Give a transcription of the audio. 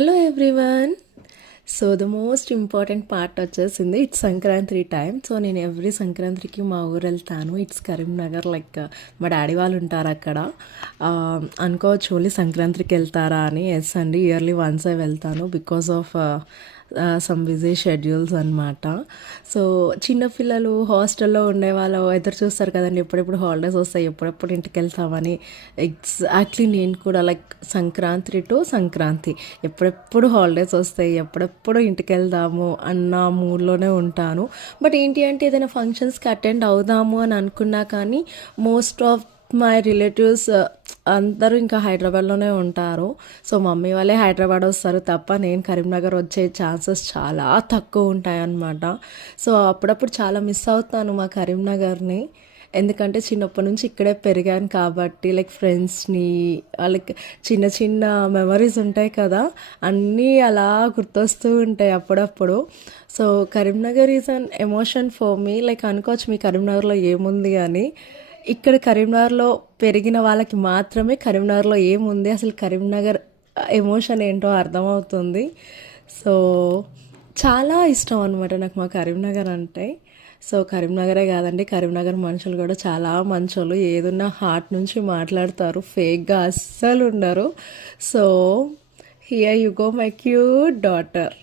Hello everyone. So the most important part వచ్చేసింది. It's Sankranti time. So నేను every సంక్రాంతికి మా ఊరు వెళ్తాను. ఇట్స్ కరీంనగర్. లైక్ మా డాడీ వాళ్ళు ఉంటారు అక్కడ. అనుకోవచ్చు ఓన్లీ సంక్రాంతికి వెళ్తారా అని. ఎస్ అండి, ఇయర్లీ వన్సే వెళ్తాను because of some busy schedules అనమాట. సో చిన్నపిల్లలు హాస్టల్లో ఉండేవాళ్ళు ఎదురు చూస్తారు కదండి, ఎప్పుడెప్పుడు హాలిడేస్ వస్తాయి, ఎప్పుడెప్పుడు ఇంటికి వెళ్తామని. ఎగ్జాక్ట్లీ నేను కూడా లైక్ సంక్రాంతి టు సంక్రాంతి ఎప్పుడెప్పుడు హాలిడేస్ వస్తాయి, ఎప్పుడెప్పుడు ఇంటికి వెళ్దాము అన్న మూడ్లోనే ఉంటాను. బట్ ఏంటి అంటే ఏదైనా ఫంక్షన్స్కి అటెండ్ అవుదాము అని అనుకున్నా కానీ మోస్ట్ ఆఫ్ మై రిలేటివ్స్ అందరూ ఇంకా హైదరాబాద్లోనే ఉంటారు. సో మమ్మీ వాళ్ళే హైదరాబాద్ వస్తారు తప్ప నేను కరీంనగర్ వచ్చే ఛాన్సెస్ చాలా తక్కువ ఉంటాయి అన్నమాట. సో అప్పుడప్పుడు చాలా మిస్ అవుతాను మా కరీంనగర్ని. ఎందుకంటే చిన్నప్పటి నుంచి ఇక్కడే పెరిగాను కాబట్టి లైక్ ఫ్రెండ్స్ని, వాళ్ళకి చిన్న చిన్న మెమరీస్ ఉంటాయి కదా, అన్నీ అలా గుర్తొస్తూ ఉంటాయి అప్పుడప్పుడు. So Karimnagar is an emotion for me. Like అనుకోవచ్చు మీ కరీంనగర్లో ఏముంది అని. ఇక్కడ కరీంనగర్లో పెరిగిన వాళ్ళకి మాత్రమే కరీంనగర్లో ఏముంది, అసలు కరీంనగర్ ఎమోషన్ ఏంటో అర్థమవుతుంది. సో చాలా ఇష్టం అనమాట నాకు మా కరీంనగర్ అంటే. సో కరీంనగరే కాదండి, కరీంనగర్ మనుషులు కూడా చాలా మంచోళ్ళు. ఏదున్నా హార్ట్ నుంచి మాట్లాడతారు, ఫేక్గా అస్సలు ఉండరు. So here you go my cute daughter.